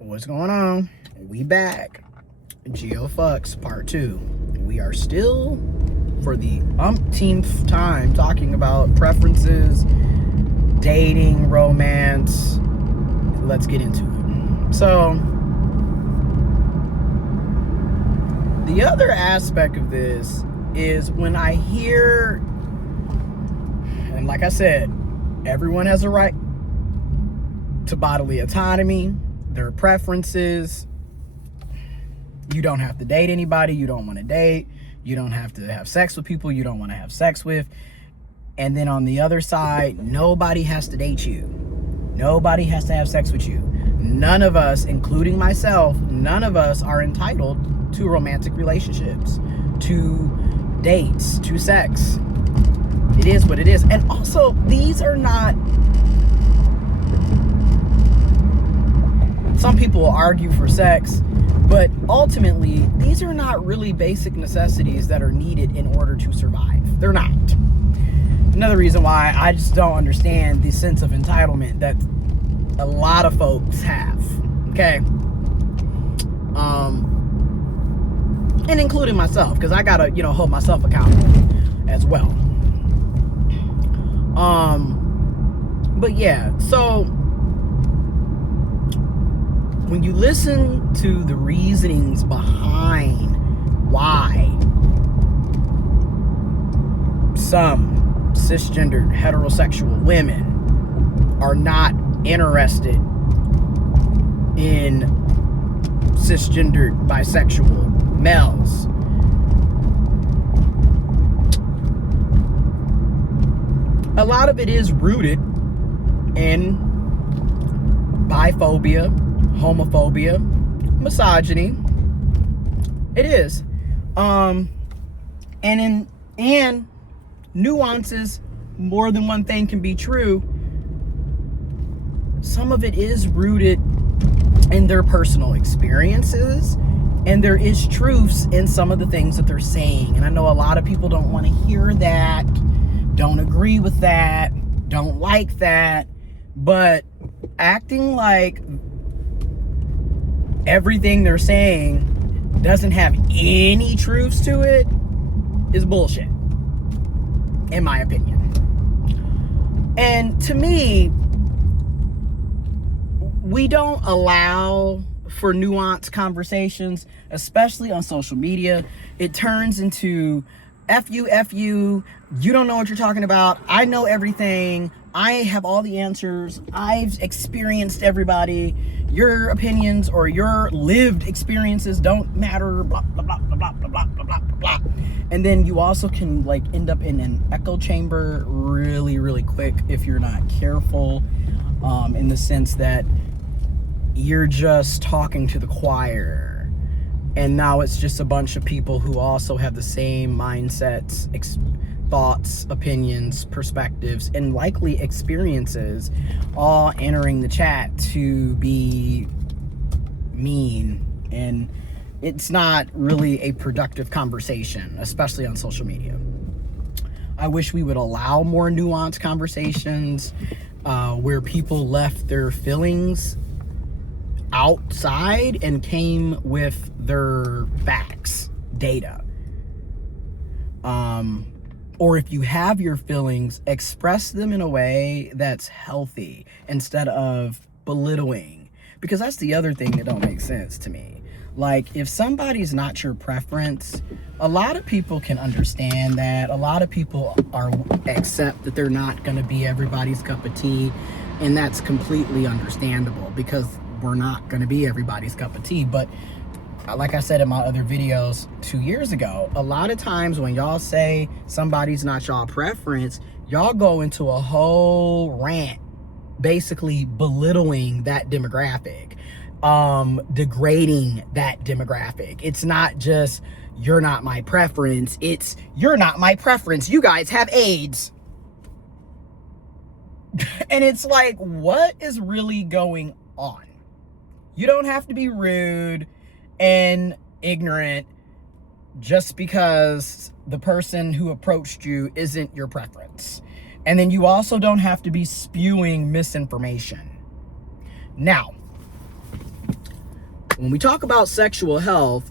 What's going on? We back. Geo Fucks Part 2. We are still, for the umpteenth time, talking about preferences, dating, romance. Let's get into it. So, the other aspect of this is when I hear, and like I said, everyone has a right to bodily autonomy, their preferences. You don't have to date anybody you don't want to date. You don't have to have sex with people you don't want to have sex with. And then on the other side, nobody has to date you. Nobody has to have sex with you. None of us, including myself, none of us are entitled to romantic relationships, to dates, to sex. It is what it is. And also, these are not... Some people will argue for sex, but ultimately, these are not really basic necessities that are needed in order to survive. They're not. Another reason why I just don't understand the sense of entitlement that a lot of folks have. Okay? And including myself, because I gotta, hold myself accountable as well. But yeah, so when you listen to the reasonings behind why some cisgendered heterosexual women are not interested in cisgendered bisexual males, a lot of it is rooted in biphobia, homophobia, misogyny. It is. And nuances, more than one thing can be true. Some of it is rooted in their personal experiences, and there is truths in some of the things that they're saying. And I know a lot of people don't want to hear that, don't agree with that, don't like that, but acting like everything they're saying doesn't have any truths to it is bullshit, in my opinion. And to me, we don't allow for nuanced conversations, especially on social media. It turns into F you, you don't know what you're talking about, I know everything, I have all the answers, I've experienced everybody, your opinions or your lived experiences don't matter, blah, blah, blah, blah, blah, blah, blah, blah, blah. And then you also can end up in an echo chamber really, really quick if you're not careful, in the sense that you're just talking to the choir. And now it's just a bunch of people who also have the same mindsets, thoughts, opinions, perspectives, and likely experiences all entering the chat to be mean. And it's not really a productive conversation, especially on social media. I wish we would allow more nuanced conversations where people left their feelings outside and came with their facts, data. Or if you have your feelings, express them in a way that's healthy instead of belittling. Because that's the other thing that don't make sense to me. Like, if somebody's not your preference, a lot of people can understand that. A lot of people accept that they're not going to be everybody's cup of tea. And that's completely understandable because we're not going to be everybody's cup of tea. But like I said in my other videos 2 years ago, a lot of times when y'all say somebody's not y'all preference, y'all go into a whole rant basically belittling that demographic, degrading that demographic. It's not just you're not my preference, it's you're not my preference, you guys have AIDS. And it's like, what is really going on? You don't have to be rude and ignorant just because the person who approached you isn't your preference. And then you also don't have to be spewing misinformation. Now, When we talk about sexual health,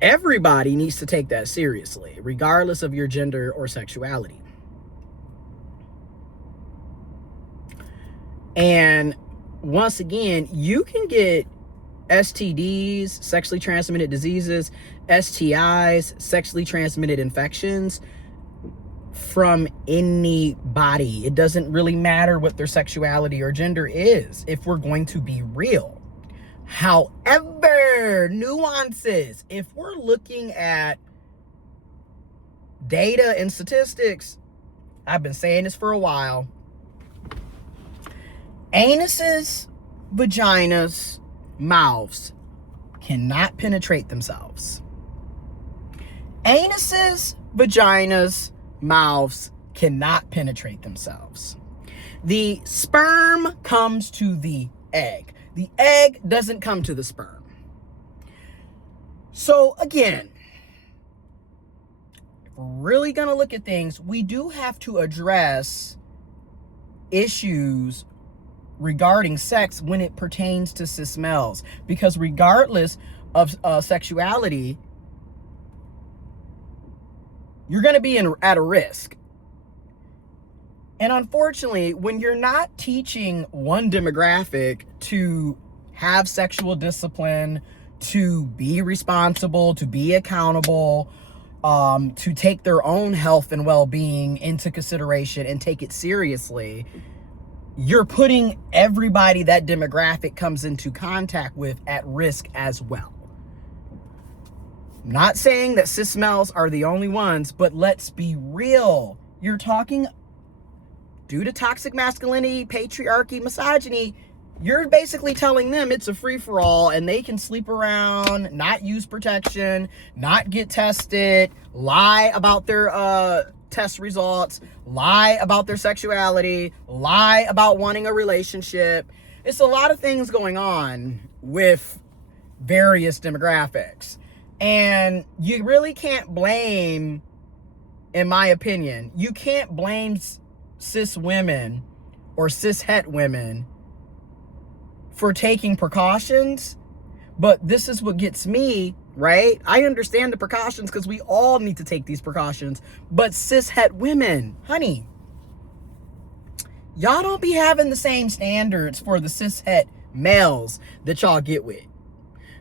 everybody needs to take that seriously, regardless of your gender or sexuality. And once again, you can get STDs, sexually transmitted diseases, STIs, sexually transmitted infections, from anybody. It doesn't really matter what their sexuality or gender is, if we're going to be real. However, nuances, if we're looking at data and statistics, I've been saying this for a while, anuses, vaginas, mouths cannot penetrate themselves. Anuses, vaginas, mouths cannot penetrate themselves. The sperm comes to the egg. The egg doesn't come to the sperm. So again, if we're really going to look at things, we do have to address issues regarding sex when it pertains to cis males, because regardless of sexuality, you're going to be at a risk. And unfortunately, when you're not teaching one demographic to have sexual discipline, to be responsible, to be accountable, to take their own health and well-being into consideration and take it seriously, you're putting everybody that demographic comes into contact with at risk as well. I'm not saying that cis males are the only ones, but let's be real. You're talking, due to toxic masculinity, patriarchy, misogyny, you're basically telling them it's a free-for-all and they can sleep around, not use protection, not get tested, lie about their test results, lie about their sexuality, lie about wanting a relationship. It's a lot of things going on with various demographics. And you really can't blame, in my opinion, you can't blame cis women or cis het women for taking precautions. But this is what gets me, right? I understand the precautions because we all need to take these precautions. But cis het women, honey, y'all don't be having the same standards for the cis het males that y'all get with.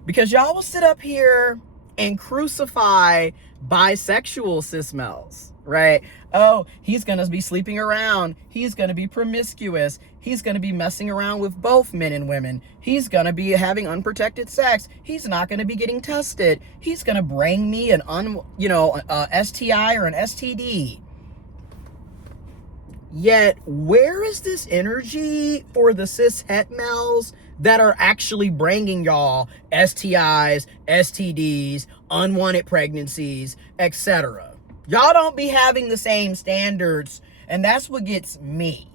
Because y'all will sit up here and crucify bisexual cis males, right? Oh, he's going to be sleeping around. He's going to be promiscuous. He's going to be messing around with both men and women. He's going to be having unprotected sex. He's not going to be getting tested. He's going to bring me an STI or an STD. Yet, where is this energy for the cis het males that are actually bringing y'all STIs, STDs, unwanted pregnancies, etc.? Y'all don't be having the same standards, and that's what gets me.